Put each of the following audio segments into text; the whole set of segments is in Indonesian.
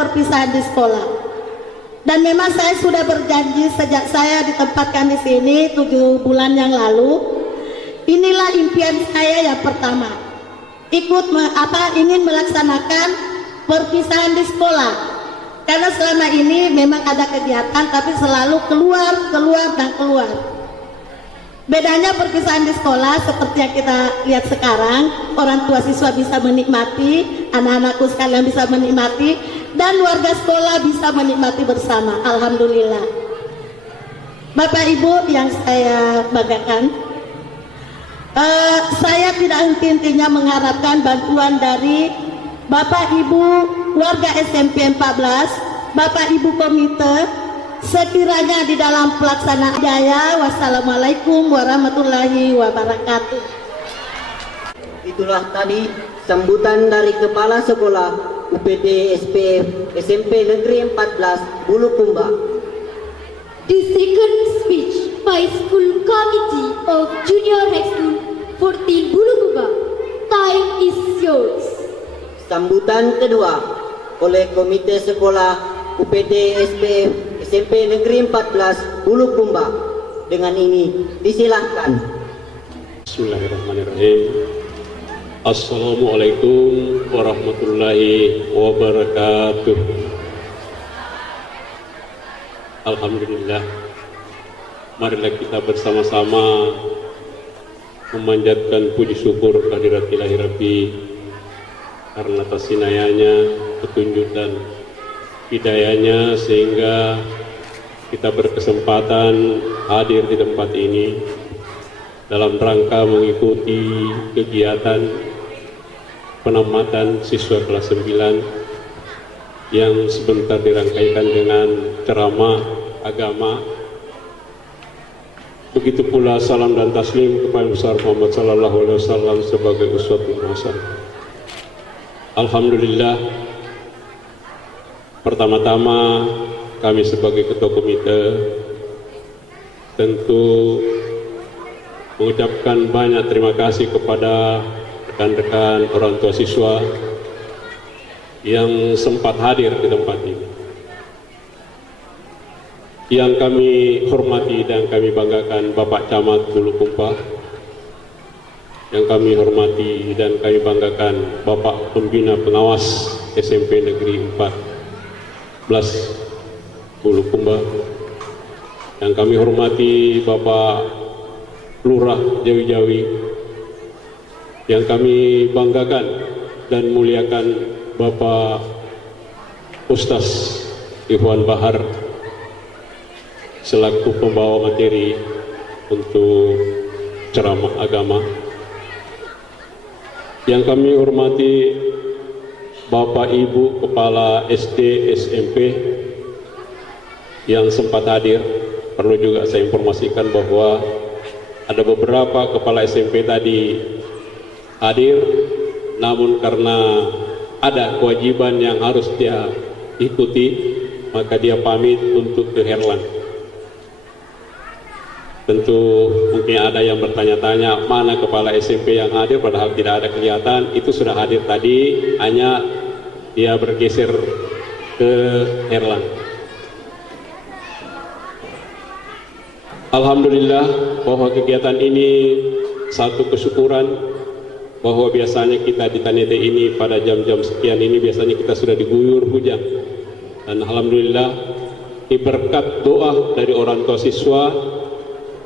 perpisahan di sekolah. Dan memang saya sudah berjanji sejak saya ditempatkan di sini 7 bulan yang lalu, inilah impian saya yang pertama, ingin melaksanakan perpisahan di sekolah. Karena selama ini memang ada kegiatan tapi selalu keluar. Bedanya perpisahan di sekolah seperti yang kita lihat sekarang, orang tua siswa bisa menikmati, anak-anakku sekalian bisa menikmati, dan warga sekolah bisa menikmati bersama. Alhamdulillah. Bapak Ibu yang saya banggakan, saya tidak henti-hentinya mengharapkan bantuan dari Bapak Ibu warga SMP 14, Bapak Ibu komite, sekiranya di dalam pelaksanaan jaya. Wassalamualaikum warahmatullahi wabarakatuh. Itulah tadi sambutan dari Kepala Sekolah UPD SPF SMP Negeri 14 Bulukumba. The second speech by School Committee of Junior High School 14 Bulukumba. Time is yours. Sambutan kedua oleh Komite Sekolah UPD SPF SMP Negeri 14 Bulukumba. Dengan ini disilahkan. Bismillahirrahmanirrahim. Assalamualaikum warahmatullahi wabarakatuh. Alhamdulillah, marilah kita bersama-sama memanjatkan puji syukur kehadirat Ilahi Rabbi karena atas inayahnya, petunjuk dan hidayahnya sehingga kita berkesempatan hadir di tempat ini dalam rangka mengikuti kegiatan penamatan siswa kelas 9 yang sebentar dirangkaikan dengan ceramah agama. Begitu pula salam dan taslim kepada besar Muhammad sallallahu alaihi wasallam sebagai uswatun hasanah. Alhamdulillah, pertama-tama kami sebagai ketua komite tentu mengucapkan banyak terima kasih kepada rekan-rekan orang tua siswa yang sempat hadir di tempat ini. Yang kami hormati dan kami banggakan Bapak Camat Bulukumba, yang kami hormati dan kami banggakan Bapak Pembina Pengawas SMP Negeri 14 Bulukumba, yang kami hormati Bapak Lurah Jawi-Jawi, yang kami banggakan dan muliakan Bapak Ustaz Ikhwan Bahar selaku pembawa materi untuk ceramah agama, yang kami hormati Bapak Ibu Kepala SD SMP yang sempat hadir. Perlu juga saya informasikan bahwa ada beberapa kepala SMP tadi hadir, namun karena ada kewajiban yang harus dia ikuti, maka dia pamit untuk ke Herlang. Tentu mungkin ada yang bertanya-tanya mana kepala SMP yang hadir, padahal tidak ada kelihatan. Itu sudah hadir tadi, hanya dia bergeser ke Herlang. Alhamdulillah bahwa kegiatan ini satu kesyukuran bahwa biasanya kita di Tanete ini pada jam-jam sekian ini biasanya kita sudah diguyur hujan, dan alhamdulillah ini berkat doa dari orang tua siswa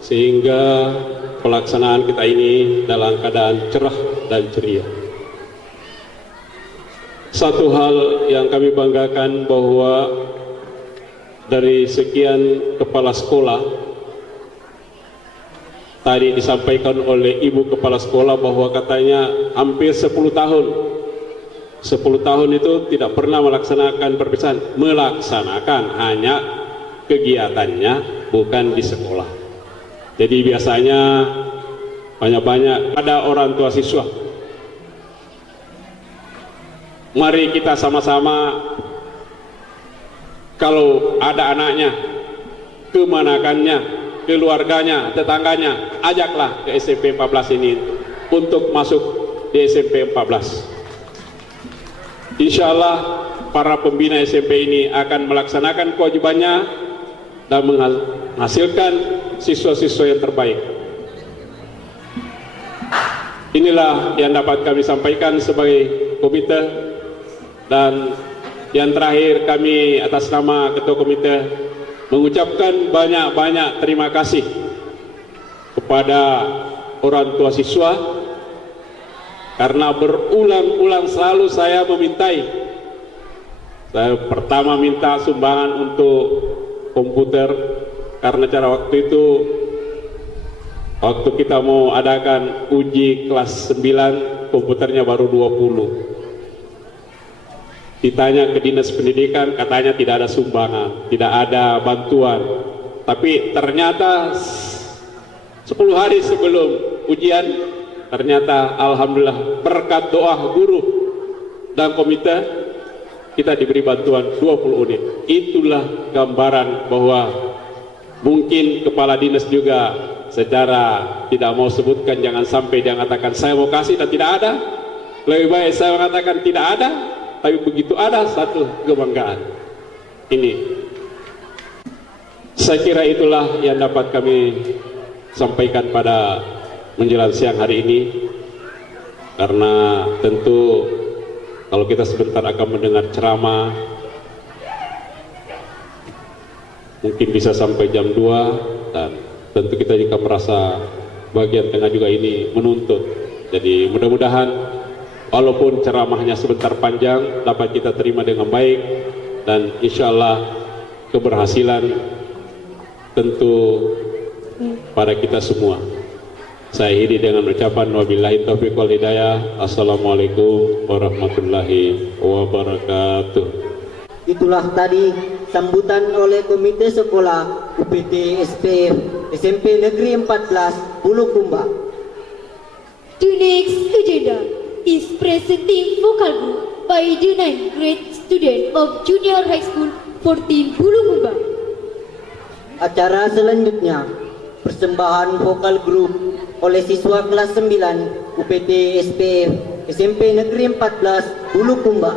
sehingga pelaksanaan kita ini dalam keadaan cerah dan ceria. Satu hal yang kami banggakan bahwa dari sekian kepala sekolah tadi disampaikan oleh Ibu Kepala Sekolah bahwa katanya hampir 10 tahun. 10 tahun itu tidak pernah melaksanakan perpisahan. Melaksanakan, hanya kegiatannya bukan di sekolah. Jadi biasanya banyak-banyak ada orang tua siswa. Mari kita sama-sama, kalau ada anaknya, kemanakannya, keluarganya, tetangganya, ajaklah ke SMP 14 ini untuk masuk di SMP 14. Insya Allah para pembina SMP ini akan melaksanakan kewajibannya dan menghasilkan siswa-siswa yang terbaik. Inilah yang dapat kami sampaikan sebagai komite, dan yang terakhir kami atas nama Ketua Komite mengucapkan banyak-banyak terima kasih kepada orang tua siswa karena berulang-ulang selalu saya memintai. Saya pertama minta sumbangan untuk komputer karena cara waktu itu waktu kita mau adakan uji kelas 9 komputernya baru 20. Ditanya ke Dinas Pendidikan katanya tidak ada sumbangan, tidak ada bantuan. Tapi ternyata 10 hari sebelum ujian, ternyata alhamdulillah berkat doa guru dan komite kita diberi bantuan 20 unit. Itulah gambaran bahwa mungkin kepala dinas juga secara tidak mau sebutkan, jangan sampai dia mengatakan saya mau kasih dan tidak ada. Lebih baik saya mengatakan tidak ada, tapi begitu ada satu kebanggaan. Ini saya kira itulah yang dapat kami sampaikan pada menjelang siang hari ini, karena tentu kalau kita sebentar akan mendengar ceramah mungkin bisa sampai jam 2, dan tentu kita juga merasa bagian tengah juga ini menuntut. Jadi mudah-mudahan walaupun ceramahnya sebentar panjang dapat kita terima dengan baik, dan insya Allah keberhasilan tentu pada kita semua. Saya akhiri dengan ucapan wabillahi taufiq wal hidayah. Assalamualaikum warahmatullahi wabarakatuh. Itulah tadi sambutan oleh Komite Sekolah UPT SPM SMP Negeri 14 Bulukumba. The next agenda is presenting vocal group by the 9th grade student of Junior High School 14 Bulukumba. Acara selanjutnya persembahan vokal grup oleh siswa kelas 9 UPT SPM SMP Negeri 14 Bulukumba.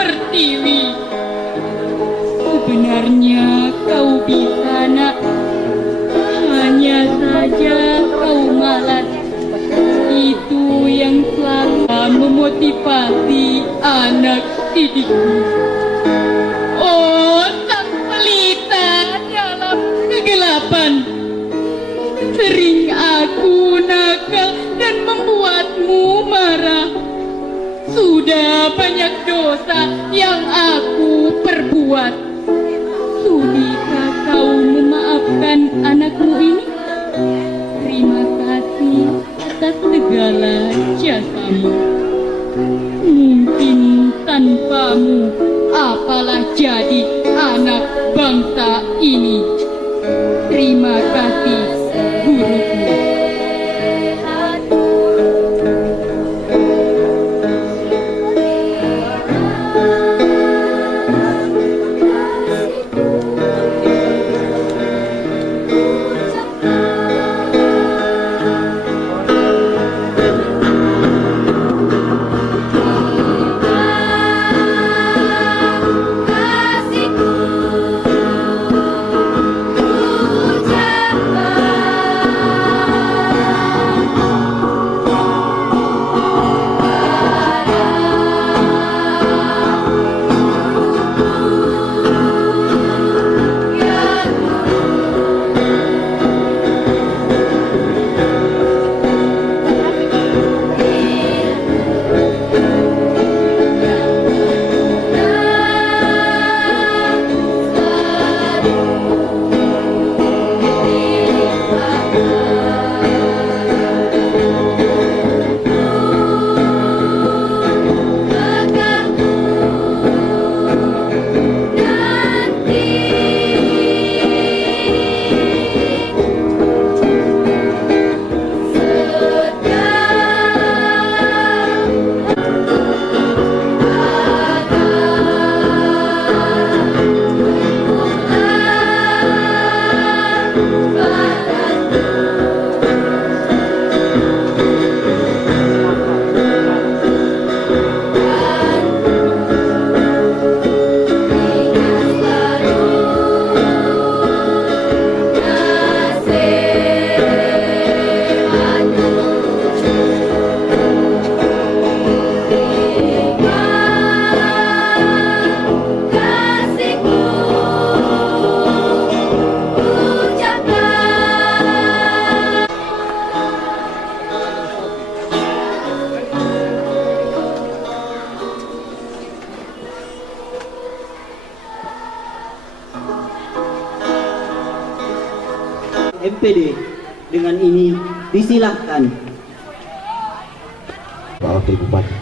Pertiwi. Sebenarnya kau bisa, nak. Hanya saja kau malas. Itu yang selalu memotivasi anak didikku. Oh, sang pelita dalam kegelapan. Sering aku nakal dan membuatmu marah. Sudah banyak dosa yang aku perbuat. Sudikah kau memaafkan anakmu ini? Terima kasih atas segala jasamu. Mungkin tanpamu apalah jadi anak bangsa ini. Terima kasih, guruku. MPD dengan ini disilahkan. Pak Wakil Bupati.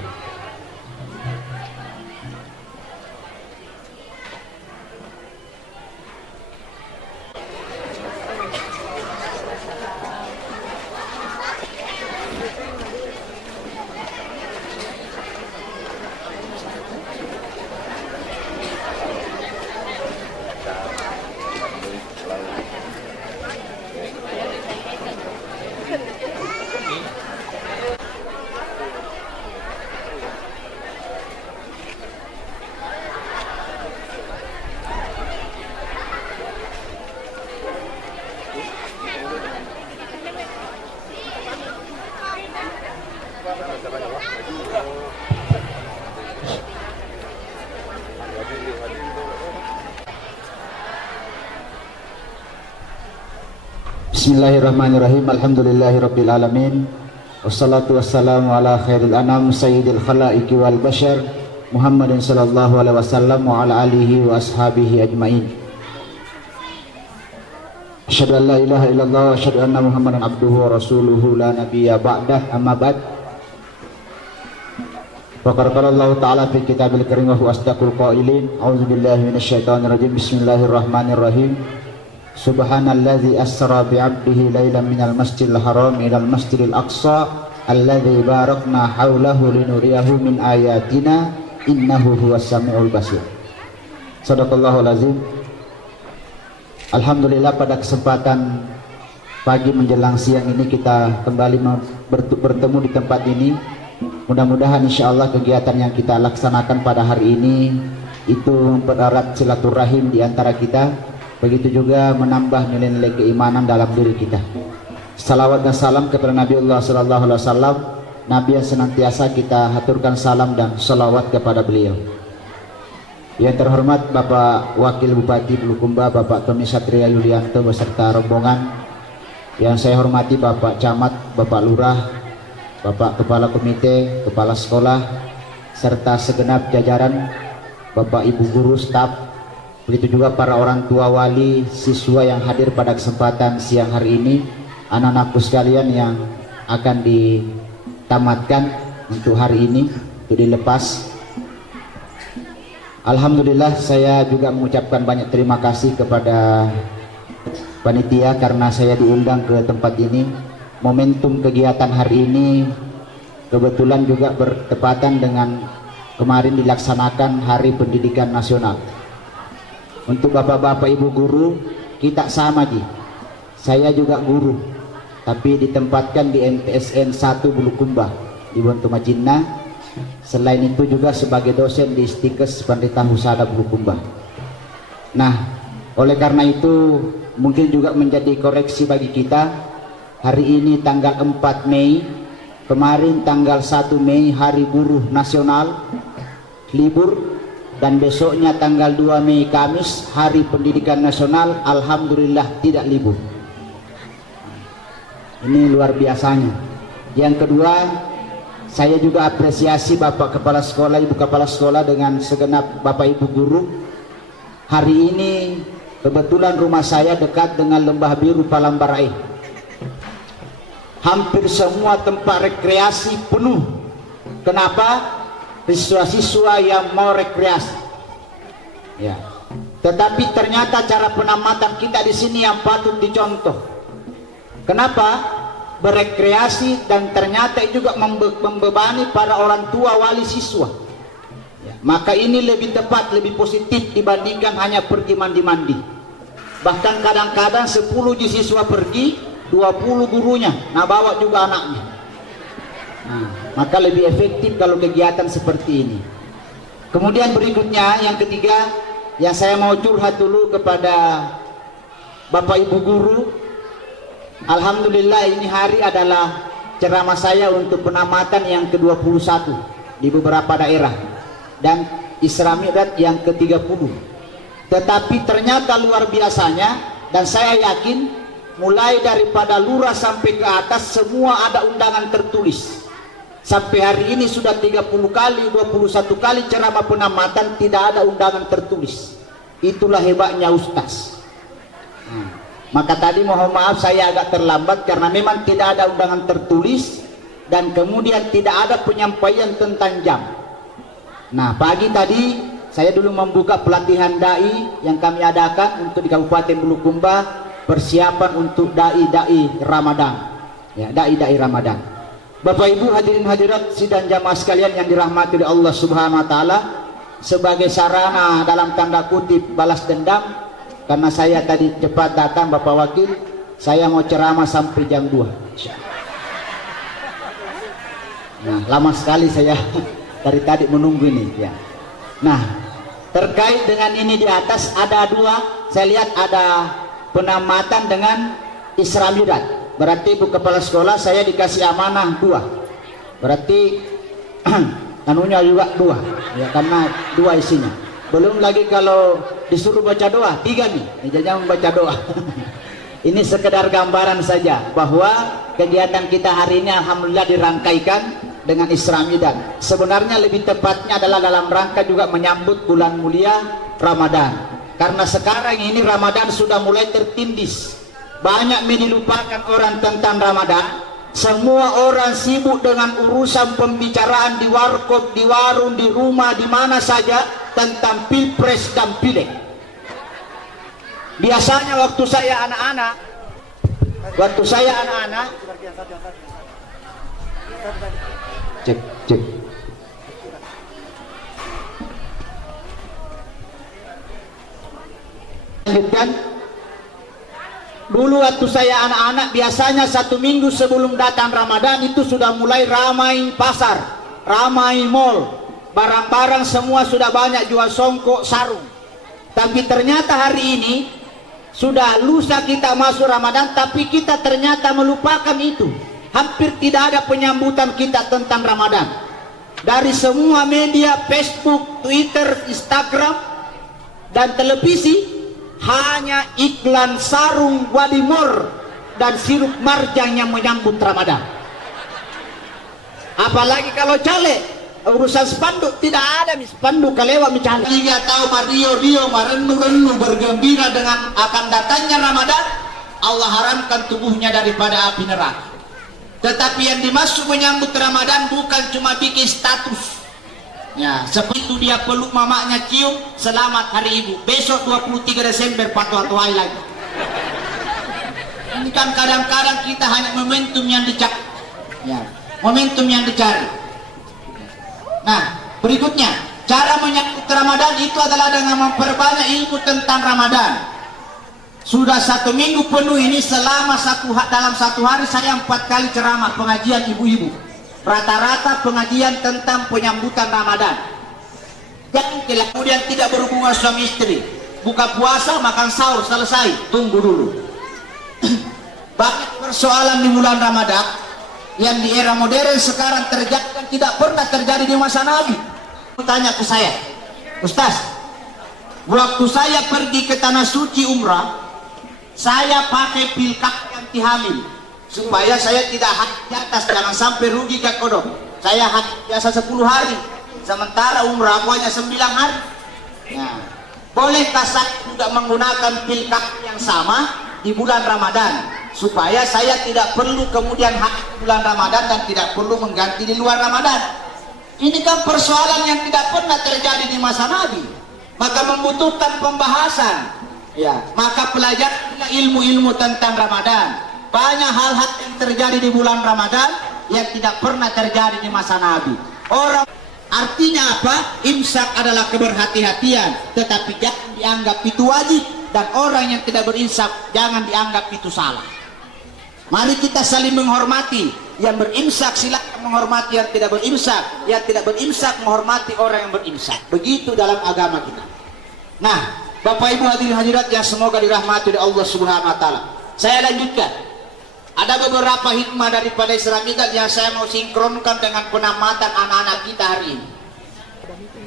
Bismillahirrahmanirrahim. Alhamdulillahirabbil alamin. Wassalatu wassalamu ala khairil anam sayyidil khalaiqi wal bashar Muhammadin sallallahu alaihi wasallam wa ala alihi wa ashabihi ajmain. Asyhadu an la ilaha illallah wa asyhadu anna Muhammadan abduhu wa rasuluhu la nabiyya ba'dah, amma ba'd. Wa qala Allah ta'ala fi kitabil karim wa huwa asdaqul qailin. A'udzubillahi minasyaitonir rajim. Bismillahirrahmanirrahim. Subhanalladzi asra bi'abdihi lailan minal masjidil haram ilal masjidil aqsa alladzi barakna haulahu linuriyahu min ayatina innahu huwas samiul basir. Shadaqallahul azim. Alhamdulillah, pada kesempatan pagi menjelang siang ini kita kembali bertemu di tempat ini Mudah-mudahan insya Allah kegiatan yang kita laksanakan pada hari ini itu mempererat silaturahim di antara kita, begitu juga menambah nilai-nilai keimanan dalam diri kita. Salawat dan salam kepada Nabiullah sallallahu alaihi wasallam, Nabi yang senantiasa kita haturkan salam dan salawat kepada beliau. Yang terhormat Bapak Wakil Bupati Bulukumba, Bapak Tommy Satria Yulianto beserta rombongan. Yang saya hormati Bapak Camat, Bapak Lurah, Bapak Kepala Komite, Kepala Sekolah, serta segenap jajaran, Bapak Ibu Guru, staf, begitu juga para orang tua, wali, siswa yang hadir pada kesempatan siang hari ini, anak-anakku sekalian yang akan ditamatkan untuk hari ini, untuk dilepas. Alhamdulillah saya juga mengucapkan banyak terima kasih kepada panitia karena saya diundang ke tempat ini. Momentum kegiatan hari ini kebetulan juga bertepatan dengan kemarin dilaksanakan Hari Pendidikan Nasional. Untuk bapak-bapak ibu guru, kita sama Ji. Saya juga guru, tapi ditempatkan di MTSN 1 Bulukumba di Bontomajinna. Selain itu juga sebagai dosen di Stikes Pandita Husada Bulukumba. Nah, oleh karena itu mungkin juga menjadi koreksi bagi kita. Hari ini tanggal 4 Mei, kemarin tanggal 1 Mei Hari Buruh Nasional, libur, dan besoknya tanggal 2 Mei Kamis Hari Pendidikan Nasional, alhamdulillah tidak libur. Ini luar biasanya. Yang kedua, saya juga apresiasi Bapak Kepala Sekolah, Ibu Kepala Sekolah dengan segenap Bapak Ibu Guru. Hari ini kebetulan rumah saya dekat dengan Lembah Biru Palambarae. Hampir semua tempat rekreasi penuh. Kenapa? Siswa-siswa yang mau rekreasi. Ya. Tetapi ternyata cara penamatan kita di sini yang patut dicontoh. Kenapa? Berekreasi dan ternyata juga membebani para orang tua wali siswa. Ya. Maka ini lebih tepat, lebih positif dibandingkan hanya pergi mandi-mandi. Bahkan kadang-kadang 10 siswa pergi, 20 gurunya, nah bawa juga anaknya. Nah, maka lebih efektif kalau kegiatan seperti ini. Kemudian berikutnya yang ketiga, yang saya mau curhat dulu kepada Bapak Ibu Guru. Alhamdulillah ini hari adalah ceramah saya untuk penamatan yang ke-21 di beberapa daerah dan Isra Mi'raj yang ke-30. Tetapi ternyata luar biasanya, dan saya yakin mulai daripada lurah sampai ke atas semua ada undangan tertulis. Sampai hari ini sudah 30 kali, 21 kali ceramah penamatan tidak ada undangan tertulis. Itulah hebatnya Ustaz. Maka tadi mohon maaf saya agak terlambat karena memang tidak ada undangan tertulis dan kemudian tidak ada penyampaian tentang jam. Nah, pagi tadi saya dulu membuka pelatihan dai yang kami adakan untuk di Kabupaten Bulukumba, persiapan untuk dai-dai Ramadan. Ya, dai-dai Ramadan. Bapak Ibu hadirin hadirat sidang jamaah sekalian yang dirahmati oleh Allah Subhanahu wa taala, sebagai sarana dalam tanda kutip balas dendam karena saya tadi cepat datang Bapak Wakil, saya mau ceramah sampai jam 2. Nah, lama sekali saya dari tadi menunggu ini ya. Nah, terkait dengan ini di atas ada dua, saya lihat ada penamatan dengan Isra Mi'raj. Berarti Ibu Kepala Sekolah saya dikasih amanah 2. Berarti anunya juga 2 ya, karena 2 isinya. Belum lagi kalau disuruh baca doa 3 nih, jangan membaca doa. Ini sekedar gambaran saja bahwa kegiatan kita hari ini alhamdulillah dirangkaikan dengan Isra Mi'raj. Sebenarnya lebih tepatnya adalah dalam rangka juga menyambut bulan mulia Ramadan. Karena sekarang ini Ramadan sudah mulai tertindis. Banyak dilupakan orang tentang Ramadan. Semua orang sibuk dengan urusan pembicaraan di warkop, di warung, di rumah, di mana saja tentang pilpres dan pileg. Biasanya waktu saya anak-anak, cek. Lanjutkan. Dulu waktu saya anak-anak biasanya 1 minggu sebelum datang Ramadan itu sudah mulai ramai pasar, ramai mall, barang-barang semua sudah banyak jual songkok, sarung. Tapi ternyata hari ini sudah lusa kita masuk Ramadan, tapi kita ternyata melupakan itu. Hampir tidak ada penyambutan kita tentang Ramadan. Dari semua media, Facebook, Twitter, Instagram, dan televisi, hanya iklan sarung Wadimor dan sirup marjan yang menyambut Ramadan. Apalagi kalau caleg, urusan spanduk tidak ada, spanduk kelewat misalnya. Dia tahu Rio merenung-renung bergembira dengan akan datangnya Ramadan, Allah haramkan tubuhnya daripada api neraka. Tetapi yang dimaksud menyambut Ramadan bukan cuma bikin status. Ya, seperti itu dia peluk mamaknya, cium, selamat hari ibu. Besok 23 Desember fatwa lagi. Ini kan kadang-kadang kita hanya momentum yang dicari. Ya, momentum yang dicari. Nah, berikutnya, cara menyambut Ramadan itu adalah dengan memperbanyak ilmu tentang Ramadan. Sudah 1 minggu penuh ini, selama dalam satu hari saya 4 kali ceramah pengajian ibu-ibu. Rata-rata pengajian tentang penyambutan Ramadan. Jangan kemudian tidak berhubungan suami istri. Buka puasa, makan sahur, selesai. Tunggu dulu. Banyak persoalan di bulan Ramadan yang di era modern sekarang terjadi dan tidak pernah terjadi di masa Nabi. Tanya ke saya, Ustaz, waktu saya pergi ke tanah suci umrah, saya pakai pil kaki anti hamil supaya saya tidak haji di atas, jangan sampai rugi ke kodok. Saya haji biasa 10 hari, sementara umrah aku hanya 9 hari. Nah, bolehkah saya juga menggunakan pil kaki yang sama di bulan Ramadan supaya saya tidak perlu kemudian haji di bulan Ramadan dan tidak perlu mengganti di luar Ramadan? Ini kan persoalan yang tidak pernah terjadi di masa Nabi, maka membutuhkan pembahasan. Ya, maka pelajarilah ilmu-ilmu tentang Ramadan. Banyak hal-hal yang terjadi di bulan Ramadan yang tidak pernah terjadi di masa Nabi. Artinya apa? Imsak adalah keberhati-hatian, tetapi jangan dianggap itu wajib, dan orang yang tidak berimsak jangan dianggap itu salah. Mari kita saling menghormati. Yang berimsak silakan menghormati yang tidak berimsak, yang tidak berimsak menghormati orang yang berimsak. Begitu dalam agama kita. Nah, Bapak Ibu hadirin hadirat yang semoga dirahmati oleh Allah Subhanahu wa taala. Saya lanjutkan. Ada beberapa hikmah daripada Islam yang saya mau sinkronkan dengan penamatan anak-anak kita hari ini.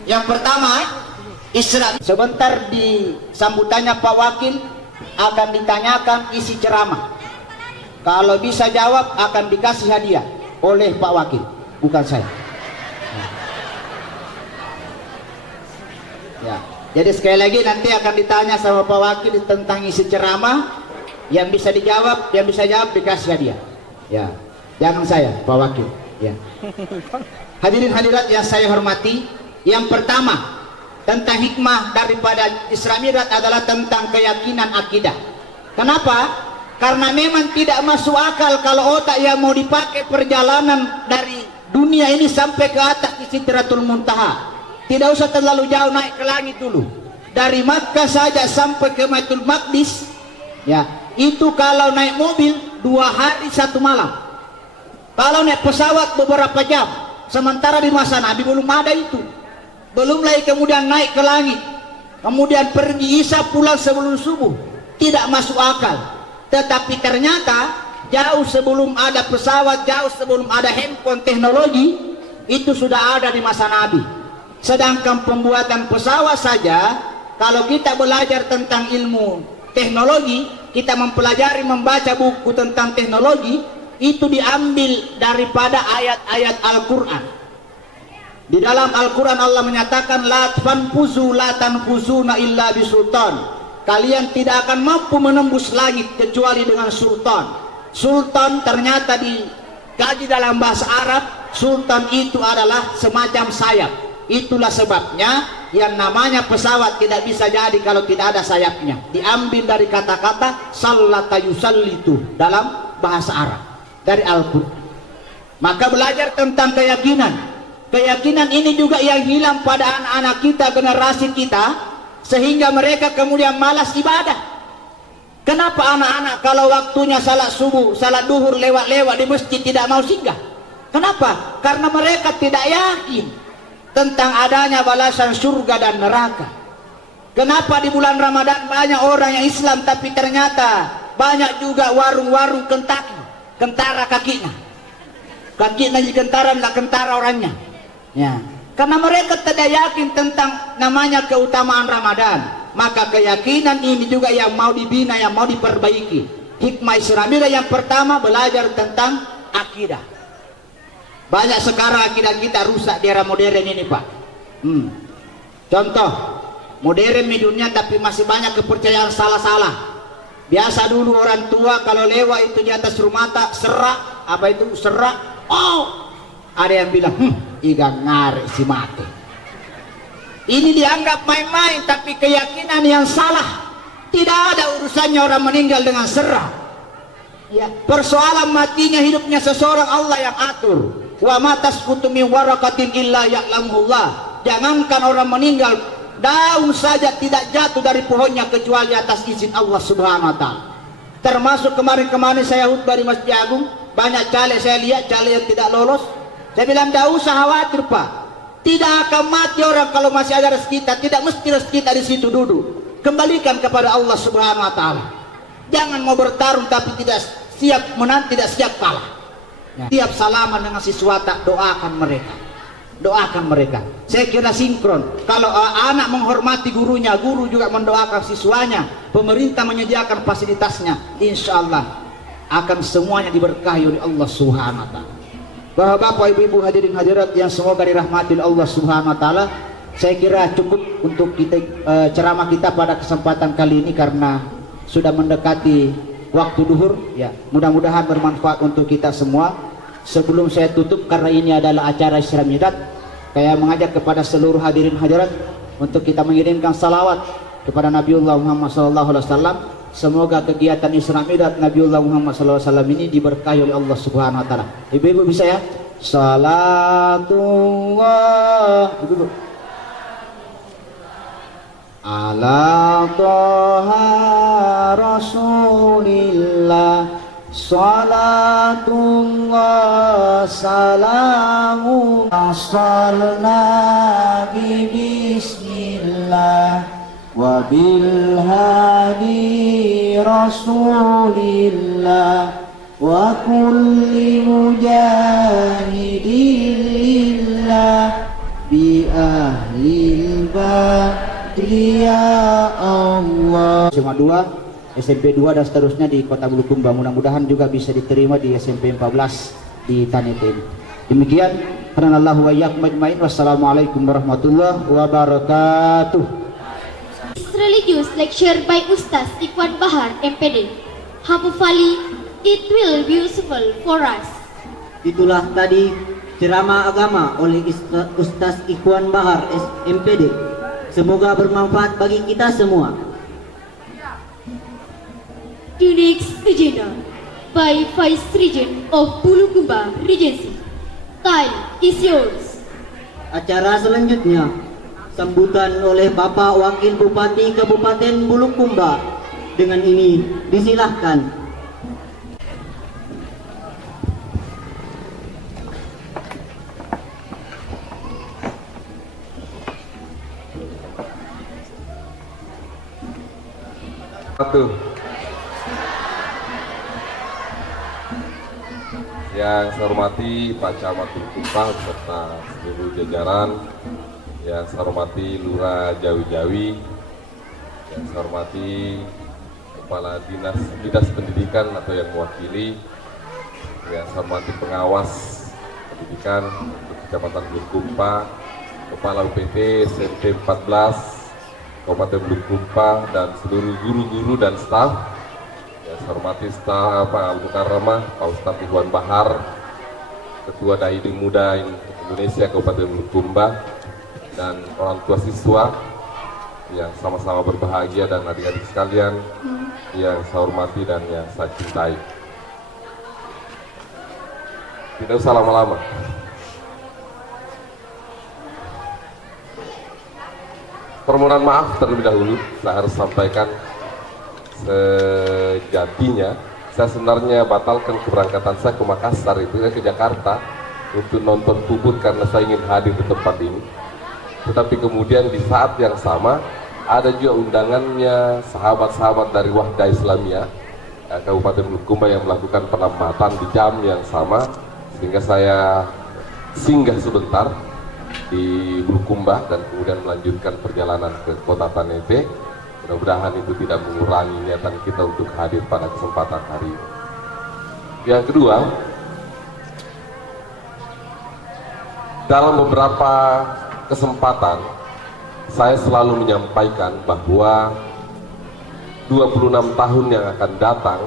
Yang pertama, Islam. Sebentar di sambutannya Pak Wakil akan ditanyakan isi ceramah. Kalau bisa jawab akan dikasih hadiah oleh Pak Wakil, bukan saya. Ya. Jadi sekali lagi nanti akan ditanya sama Pak Wakil tentang isi ceramah. Yang bisa dijawab, yang bisa jawab dikasih hadiah. Ya, jangan saya, Pak Wakil. Ya. Hadirin hadirat yang saya hormati, yang pertama tentang hikmah daripada Isra Mi'raj adalah tentang keyakinan akidah. Kenapa? Karena memang tidak masuk akal kalau otak yang mau dipakai perjalanan dari dunia ini sampai ke atas di Sidratul Muntaha. Tidak usah terlalu jauh naik ke langit dulu. Dari Makkah saja sampai ke Baitul Maqdis, ya, itu kalau naik mobil 2 hari 1 malam. Kalau naik pesawat beberapa jam. Sementara di masa Nabi belum ada itu. Belum lagi kemudian naik ke langit, kemudian pergi isya pulang sebelum subuh. Tidak masuk akal. Tetapi ternyata jauh sebelum ada pesawat, jauh sebelum ada handphone teknologi, itu sudah ada di masa Nabi. Sedangkan pembuatan pesawat saja, kalau kita belajar tentang ilmu teknologi, kita mempelajari membaca buku tentang teknologi, itu diambil daripada ayat-ayat Al-Quran. Di dalam Al-Quran Allah menyatakan, la tanfuzu la tanfuzuna illa bisultan. Kalian tidak akan mampu menembus langit kecuali dengan sultan. Sultan ternyata dikaji dalam bahasa Arab, sultan itu adalah semacam sayap. Itulah sebabnya yang namanya pesawat tidak bisa jadi kalau tidak ada sayapnya. Diambil dari kata-kata sallata yusallitu dalam bahasa Arab, dari Al-Quran. Maka belajar tentang keyakinan. Keyakinan ini juga yang hilang pada anak-anak kita, generasi kita, sehingga mereka kemudian malas ibadah. Kenapa anak-anak kalau waktunya salat subuh, salat duhur lewat-lewat di masjid tidak mau singgah? Kenapa? Karena mereka tidak yakin tentang adanya balasan surga dan neraka. Kenapa di bulan Ramadan banyak orang yang Islam tapi ternyata banyak juga warung-warung kentara kakinya. Kakinya di kentara, nggak kentara orangnya. Ya. Karena mereka tidak yakin tentang namanya keutamaan Ramadan. Maka keyakinan ini juga yang mau dibina, yang mau diperbaiki. Hikmah Islamiyah yang pertama belajar tentang akidah. Banyak sekarang akidah kita rusak di era modern ini, Pak. Contoh, modern di dunia tapi masih banyak kepercayaan salah-salah. Biasa dulu orang tua kalau lewat itu di atas rumah tak serak, apa itu serak? Oh, ada yang bilang, iga ngarik si mati. Ini dianggap main-main, tapi keyakinan yang salah. Tidak ada urusannya orang meninggal dengan serak. Ya, persoalan matinya hidupnya seseorang Allah yang atur. Wa ma tasqutu min waraqatin illa ya'lamuhullah. Jangankan orang meninggal, daun saja tidak jatuh dari pohonnya kecuali atas izin Allah Subhanahu wa taala. Termasuk kemarin-kemarin saya khutbah di Masjid Agung, banyak caleg saya lihat caleg yang tidak lolos. Saya bilang tidak usah khawatir, Pak. Tidak akan mati orang kalau masih ada rezeki kita. Tidak mesti rezeki kita di situ duduk. Kembalikan kepada Allah Subhanahu wa taala. Jangan mau bertarung tapi tidak siap menang, tidak siap kalah. Tiap salaman dengan siswa tak doakan mereka. Doakan mereka. Saya kira sinkron. Kalau anak menghormati gurunya, guru juga mendoakan siswanya, pemerintah menyediakan fasilitasnya, insya Allah akan semuanya diberkahi oleh Allah Subhanahu wa taala. Bapak-bapak, ibu-ibu, hadirin hadirat yang semoga dirahmati Allah Subhanahu wa taala, saya kira cukup untuk kita ceramah kita pada kesempatan kali ini karena sudah mendekati waktu duhur. Ya, mudah-mudahan bermanfaat untuk kita semua. Sebelum saya tutup, karena ini adalah acara Isra Mi'raj, saya mengajak kepada seluruh hadirin hadirat untuk kita mengirimkan salawat kepada Nabiullah Muhammad SAW. Semoga kegiatan Isra Mi'raj Nabiullah Muhammad SAW ini diberkahi oleh Allah Subhanahu wa taala. Ibu-ibu bisa ya? Salatullah. Ibu-ibu. Ala Toha Rasulillah. Salatullah salamu asalna bismillah wa bil hadi rasulillah wa kulli mujahidillah bi ahlil badri ya Allah. SMA 2, SMP 2 dan seterusnya di Kota Bulukumba. Mudah-mudahan juga bisa diterima di SMP 14 di Tanete. Demikian, Allahu wa iyyakum ajmain. Wassalamualaikum warahmatullahi wabarakatuh. Religious lecture by Ustaz Ikhwan Bahar MPD. Hopefully it will be useful for us. Itulah tadi ceramah agama oleh Ustaz Ikhwan Bahar MPD. Semoga bermanfaat bagi kita semua. The next agenda by Vice Regent of Bulukumba Regency. Time is yours. Acara selanjutnya sambutan oleh Bapak Wakil Bupati Kabupaten Bulukumba. Dengan ini disilahkan. Yang saya hormati Pak Camat Bulukumba beserta seluruh jajaran, yang saya hormati Lurah Jawi-Jawi, yang saya hormati Kepala Dinas Pendidikan atau yang mewakili, yang saya hormati pengawas pendidikan untuk Kecamatan Bulukumba, Kepala UPT SMP 14 Kabupaten Bulukumba dan seluruh guru-guru dan staf. Yang saya hormati staf Pak Al-Mukarramah, Pak Ustadz Ikhwan Bahar, Ketua Dai Muda Indonesia Kabupaten Bulukumba, dan orang tua siswa yang sama-sama berbahagia dan adik-adik sekalian yang saya hormati dan yang saya cintai. Tidak usah lama-lama. Permohonan maaf terlebih dahulu, saya harus sampaikan sejatinya saya sebenarnya batalkan keberangkatan saya ke Makassar itu ke Jakarta untuk nonton Puput karena saya ingin hadir di tempat ini. Tetapi kemudian di saat yang sama ada juga undangannya sahabat-sahabat dari Wahda Islamiyah Kabupaten Bulukumba yang melakukan penamatan di jam yang sama, sehingga saya singgah sebentar di Bulukumba dan kemudian melanjutkan perjalanan ke kota Tanete. Mudah-mudahan itu tidak mengurangi niatan kita untuk hadir pada kesempatan hari ini. Yang kedua, dalam beberapa kesempatan saya selalu menyampaikan bahwa 26 tahun yang akan datang,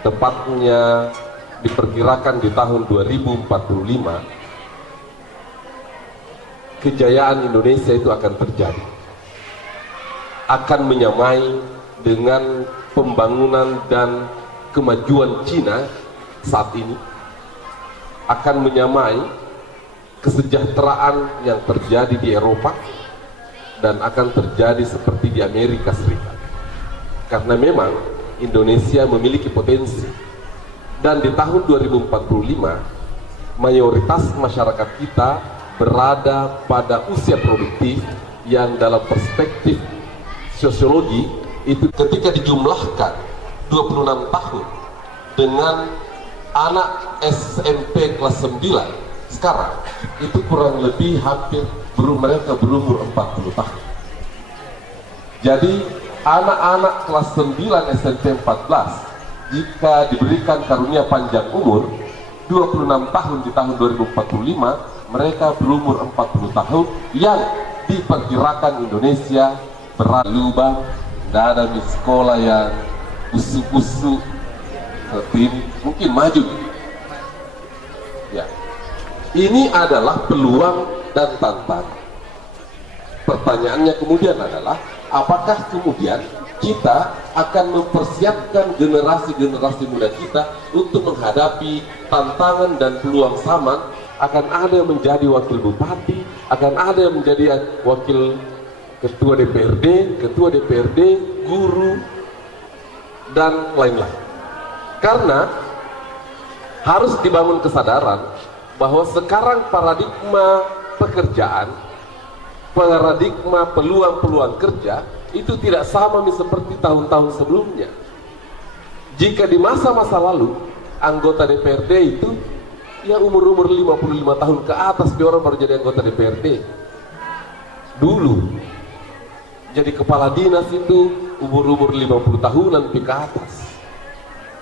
tepatnya diperkirakan di tahun 2045, kejayaan Indonesia itu akan terjadi, akan menyamai dengan pembangunan dan kemajuan Cina saat ini, akan menyamai kesejahteraan yang terjadi di Eropa, dan akan terjadi seperti di Amerika Serikat. Karena memang Indonesia memiliki potensi, dan di tahun 2045 mayoritas masyarakat kita berada pada usia produktif yang dalam perspektif sosiologi itu ketika dijumlahkan 26 tahun dengan anak SMP kelas 9 sekarang itu kurang lebih hampir mereka berumur 40 tahun. Jadi anak-anak kelas 9 SMP 14 jika diberikan karunia panjang umur 26 tahun di tahun 2045, mereka berumur 40 tahun yang diperkirakan Indonesia berlubang, tidak ada di sekolah yang busuk-busuk seperti ini, mungkin maju. Ya, ini adalah peluang dan tantangan. Pertanyaannya kemudian adalah, apakah kemudian kita akan mempersiapkan generasi-generasi muda kita untuk menghadapi tantangan dan peluang zaman? Akan ada yang menjadi wakil bupati, akan ada yang menjadi wakil ketua DPRD, guru, dan lain-lain. Karena harus dibangun kesadaran bahwa sekarang paradigma pekerjaan, paradigma peluang-peluang kerja itu tidak sama seperti tahun-tahun sebelumnya. Jika di masa-masa lalu anggota DPRD itu ya umur-umur 55 tahun ke atas dia orang baru jadi anggota DPRD. Dulu jadi kepala dinas itu umur-umur 50 tahunan ke atas.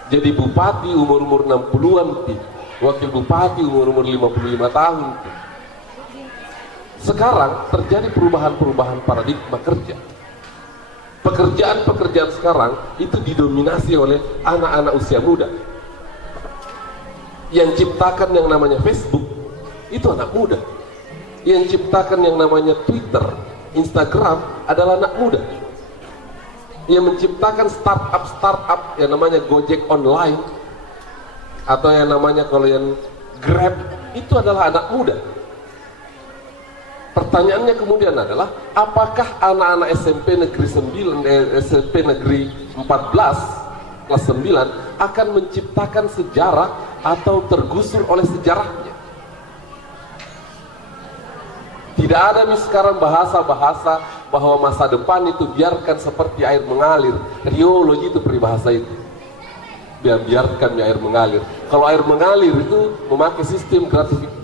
Jadi bupati umur-umur 60-an, wakil bupati umur-umur 55 tahun. Sekarang terjadi perubahan-perubahan paradigma kerja. Pekerjaan-pekerjaan sekarang itu didominasi oleh anak-anak usia muda. Yang ciptakan yang namanya Facebook itu anak muda. Yang ciptakan yang namanya Twitter, Instagram adalah anak muda. Yang menciptakan startup yang namanya Gojek online atau yang namanya kalau yang Grab itu adalah anak muda. Pertanyaannya kemudian adalah, apakah anak-anak SMP negeri 9, SMP negeri 14 kelas 9 akan menciptakan sejarah atau tergusur oleh sejarahnya? Tidak ada sekarang bahasa-bahasa bahwa masa depan itu biarkan seperti air mengalir. Riologi itu peribahasa itu. Biarkan air mengalir. Kalau air mengalir itu memakai sistem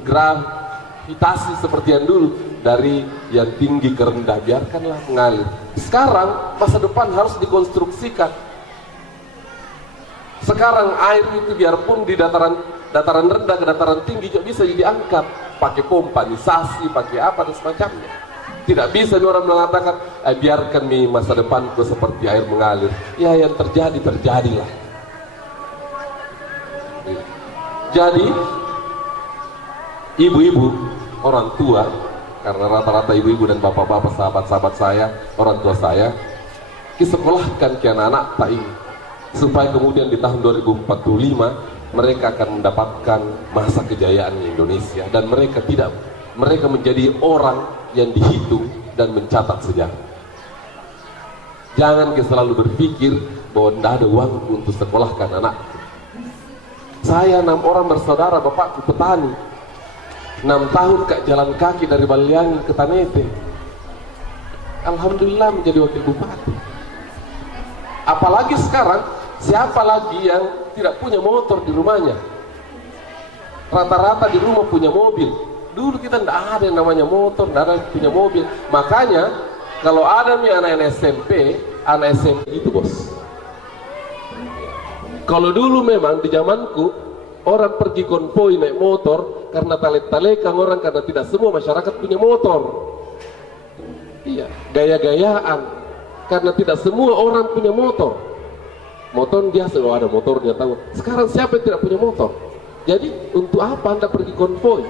gravitasi seperti yang dulu, dari yang tinggi ke rendah, biarkanlah mengalir. Sekarang masa depan harus dikonstruksikan. Sekarang air itu biarpun di dataran rendah ke dataran tinggi juga bisa diangkat pakai pompanisasi, pakai apa dan semacamnya. Tidak bisa orang mengatakan biarkan masa depanku seperti air mengalir. Ya, yang terjadilah. Jadi ibu-ibu, orang tua, karena rata-rata ibu-ibu dan bapak-bapak, sahabat-sahabat saya, orang tua saya, disekolahkan ke anak-anak tak ini, supaya kemudian di tahun 2045 mereka akan mendapatkan masa kejayaan Indonesia, dan mereka menjadi orang yang dihitung dan mencatat sejarah. Jangan selalu berpikir bahwa tidak ada uang untuk sekolahkan anak. Saya 6 orang bersaudara, bapakku petani, 6 tahun Kak jalan kaki dari Baliangi ke Tanete. Alhamdulillah menjadi wakil bupati. Apalagi sekarang, siapa lagi yang tidak punya motor di rumahnya? Rata-rata di rumah punya mobil. Dulu kita tidak ada yang namanya motor, tidak ada yang punya mobil. Makanya kalau ada nih anak SMP itu bos. Kalau dulu memang di zamanku orang pergi konvoi naik motor karena talek-talekan orang, karena tidak semua masyarakat punya motor. Iya, gaya-gayaan karena tidak semua orang punya motor. Motor biasa, oh ada motornya tahu. Sekarang siapa yang tidak punya motor? Jadi untuk apa Anda pergi konvoi?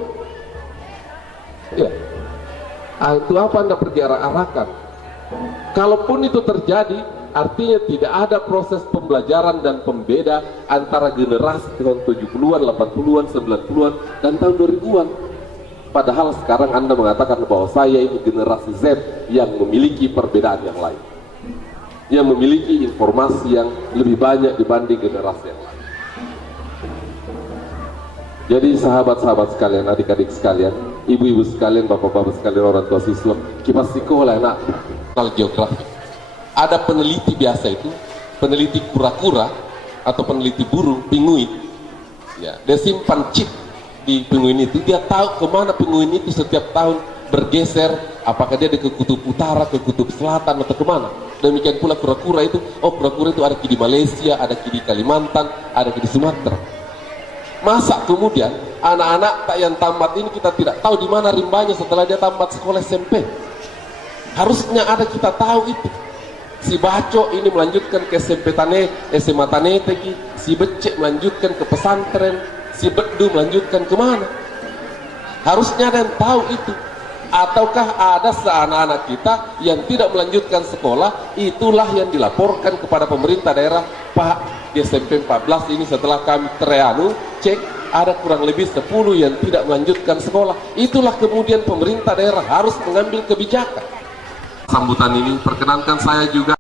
Ya, untuk apa Anda pergi arah-arahkan? Kalaupun itu terjadi, artinya tidak ada proses pembelajaran dan pembeda antara generasi tahun 70-an, 80-an, 90-an, dan tahun 2000-an. Padahal sekarang Anda mengatakan bahwa saya ini generasi Z yang memiliki perbedaan yang lain, yang memiliki informasi yang lebih banyak dibanding generasi yang lain. Jadi sahabat-sahabat sekalian, adik-adik sekalian, ibu-ibu sekalian, bapak-bapak sekalian, orang tua siswa, kipas sekolah anak geografi. Ada peneliti biasa itu, peneliti kura-kura atau peneliti burung, pinguin. Ya, dia simpan chip di pinguin itu, dia tahu kemana pinguin itu setiap tahun bergeser, apakah dia ke kutub utara, ke kutub selatan, atau kemana. Demikian pula kura-kura itu, oh kura-kura itu ada di Malaysia, ada di Kalimantan, ada di Sumatera. Masa kemudian anak-anak tak yang tamat ini kita tidak tahu di mana rimbanya setelah dia tamat sekolah SMP? Harusnya ada kita tahu itu. Si Baco ini melanjutkan ke SMP SMA Tanete, si Becek melanjutkan ke pesantren, si Bedu melanjutkan kemana? Harusnya ada yang tahu itu. Ataukah ada anak-anak kita yang tidak melanjutkan sekolah, itulah yang dilaporkan kepada pemerintah daerah, Pak, di SMP 14 ini setelah kami cek ada kurang lebih 10 yang tidak melanjutkan sekolah. Itulah kemudian pemerintah daerah harus mengambil kebijakan. Sambutan ini perkenankan saya juga